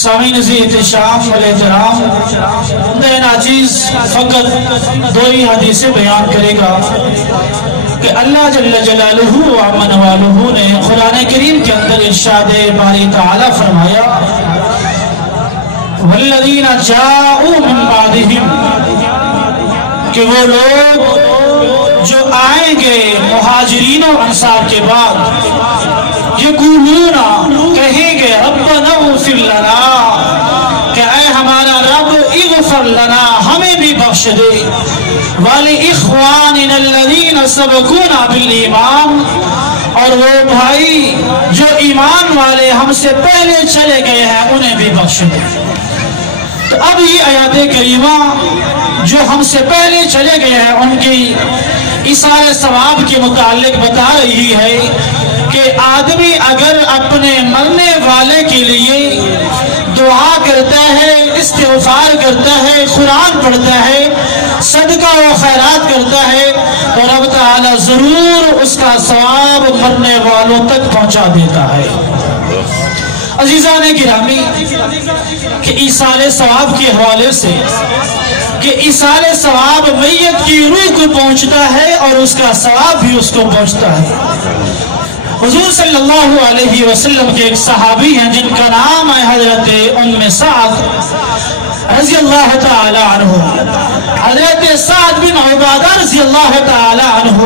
سامعین عزیز احترام ناچیز فقط دو ہی حدیثیں بیان کرے گا کہ اللہ جل جلالہ و عمن والہ نے قرآن کریم کے اندر ارشاد باری تعالی فرمایا والذین جاؤوا من بعدہم، کہ وہ لوگ جو آئیں گے مہاجرین و انصار کے بعد، یقولون کہیں گے ربنا اغفر لنا، کہ اے ہمارا رب اغفر لنا ہمیں بھی بخش دے، وَلِإِخْوَانِنَا الَّذِينَ سَبَقُونَا بِالْإِيمَانِ، اور وہ بھائی جو ایمان والے ہم سے پہلے چلے گئے ہیں انہیں بھی بخش دے۔ تو اب یہ آیات کریمہ جو ہم سے پہلے چلے گئے ہیں ان کی ایثار ثواب کے متعلق بتا رہی ہے کہ آدمی اگر اپنے مرنے والے کے لیے دعا کرتا ہے، استغفار کرتا ہے، قرآن پڑھتا ہے، صدقہ و خیرات کرتا ہے تو رب تعالی ضرور اس کا ثواب مرنے والوں تک پہنچا دیتا ہے۔ عزیزان گرامی، کہ ایصال ثواب کے حوالے سے کہ ایصال ثواب میت کی روح کو پہنچتا ہے اور اس کا ثواب بھی اس کو پہنچتا ہے۔ حضور صلی اللہ علیہ وسلم کے ایک صحابی ہیں جن کا نام ہے حضرت ام سعد رضی اللہ تعالی عنہ۔ حضرت سعد بن عبادہ رضی اللہ تعالی عنہ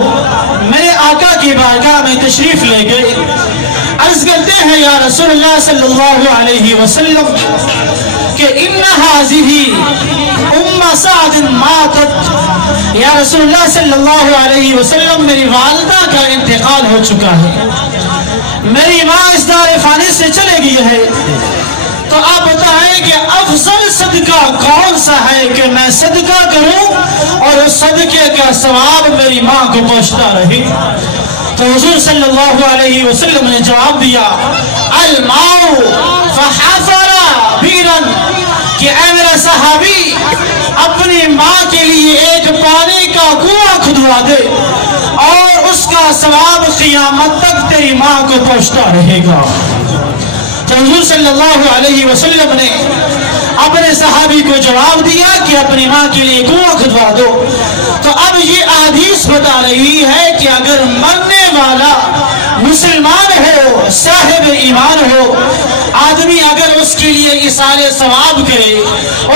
میرے آقا کی بارگاہ میں تشریف لے گئے، عرض کرتے ہیں یا رسول اللہ صلی اللہ علیہ وسلم کہ ان هذه ام سعد ماتت، یا رسول اللہ صلی اللہ علیہ وسلم میری والدہ کا انتقال ہو چکا ہے، میری ماں اس دار فانی سے چلے گئی ہے، تو آپ بتائیں کہ افضل صدقہ کون سا ہے کہ میں صدقہ کروں اور اس صدقے کا ثواب میری ماں کو پہنچتا رہے؟ تو حضور صلی اللہ علیہ وسلم نے جواب دیا الماء فحفر بیرا، کہ اے میرا صحابی اپنی ماں کے لیے ایک پانی کا کنواں کھدوا دے اور اس کا ثواب قیامت تک تیری ماں کو پہنچتا رہے گا۔ تو حضور صلی اللہ علیہ وسلم نے اپنے صحابی کو جواب دیا کہ اپنی ماں کے لیے کنواں کھدوا دو۔ تو اب یہ حدیث بتا رہی ہے کہ اگر مرنے والا مسلمان ہو، صاحب ایمان ہو، آدمی اگر اس کے لیے ایصال ثواب کرے،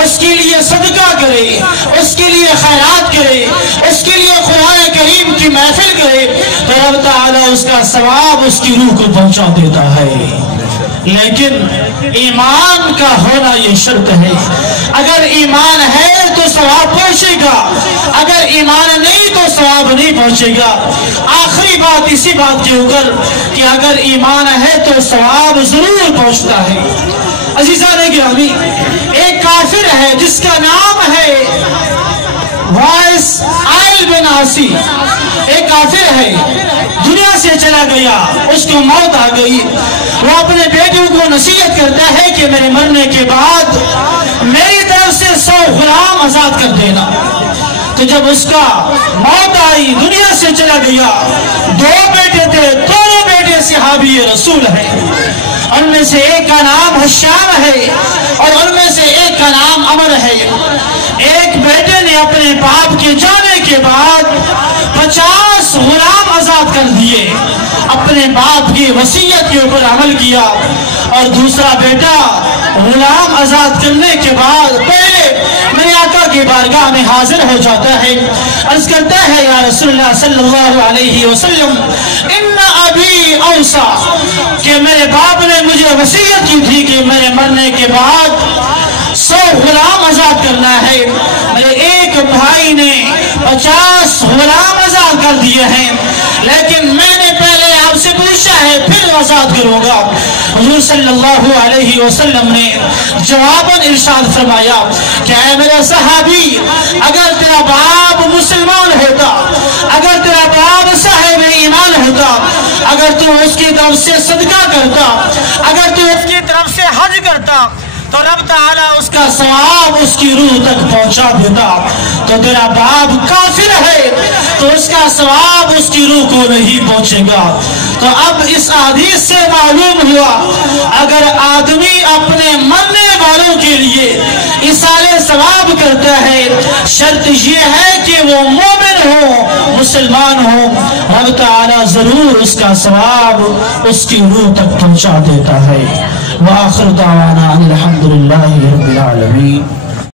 اس کے لیے صدقہ کرے، اس کے لیے خیرات کرے، اس کے لیے قرآن کریم کی محفل کرے تو رب تعالیٰ اس کا ثواب اس کی روح کو پہنچا دیتا ہے۔ لیکن ایمان کا ہونا یہ شرط ہے، اگر ایمان ہے تو ثواب پہنچے گا، اگر ایمان نہیں تو ثواب نہیں پہنچے گا۔ آخری بات اسی بات کے اوپر کہ اگر ایمان ہے تو ثواب ضرور پہنچتا ہے۔ عزیزان گرامی، ایک کافر ہے جس کا نام ہے وائس آئل بن عاصی، ایک کافر ہے، دنیا سے چلا گیا، اس کو موت آ گئی، وہ اپنے بیٹوں کو نصیحت کرتا ہے کہ میرے مرنے کے بعد میری طرف سے 100 غلام آزاد کر دینا۔ تو جب اس کا موت آئی، دنیا سے چلا گیا، 2 بیٹے تھے، دونوں بیٹے صحابی رسول ہیں، ان میں سے ایک کا نام حشام ہے اور ان میں سے ایک کا نام عمر ہے۔ ایک بیٹے نے اپنے باپ کے جانے کے بعد 50 غلام آزاد کر دیے، اپنے باپ کی وصیت کے اوپر عمل کیا، اور دوسرا بیٹا غلام آزاد کرنے کے بعد پہلے میرے آقا کی بارگاہ میں حاضر ہو جاتا ہے، عرض کرتا ہے یا رسول اللہ صلی اللہ علیہ وسلم ان ابی اوصا، کہ میرے باپ نے مجھے وصیت کی تھی کہ میرے مرنے کے بعد 100 غلام آزاد کرنا ہے، میرے ایک بھائی نے 50 غلام آزاد کر دیے ہیں، لیکن میں نے پہلے آپ سے پوچھا ہے پھر آزاد کروں گا۔ حضور صلی اللہ علیہ وسلم نے جواباً ارشاد فرمایا کہ اے میرا صحابی، اگر تیرا باپ مسلمان ہوتا، اگر تیرا باپ صاحب ایمان ہوتا، اگر تو اس کی طرف سے صدقہ کرتا، اگر تو اس کی طرف سے حج کرتا تو رب تعالیٰ اس کا ثواب اس کی روح تک پہنچا دیتا۔ تو تیرا باپ کافر ہے تو اس کا ثواب اس کی روح کو نہیں پہنچے گا۔ تو اب اس حدیث سے معلوم ہوا اگر آدمی اپنے مرنے ایصال ثواب کرتا ہے، شرط یہ ہے کہ وہ مومن ہو، مسلمان ہو، رب تعالی ضرور اس کا ثواب اس کی روح تک پہنچا دیتا ہے۔ وآخر دعوانا الحمدللہ رب العالمین۔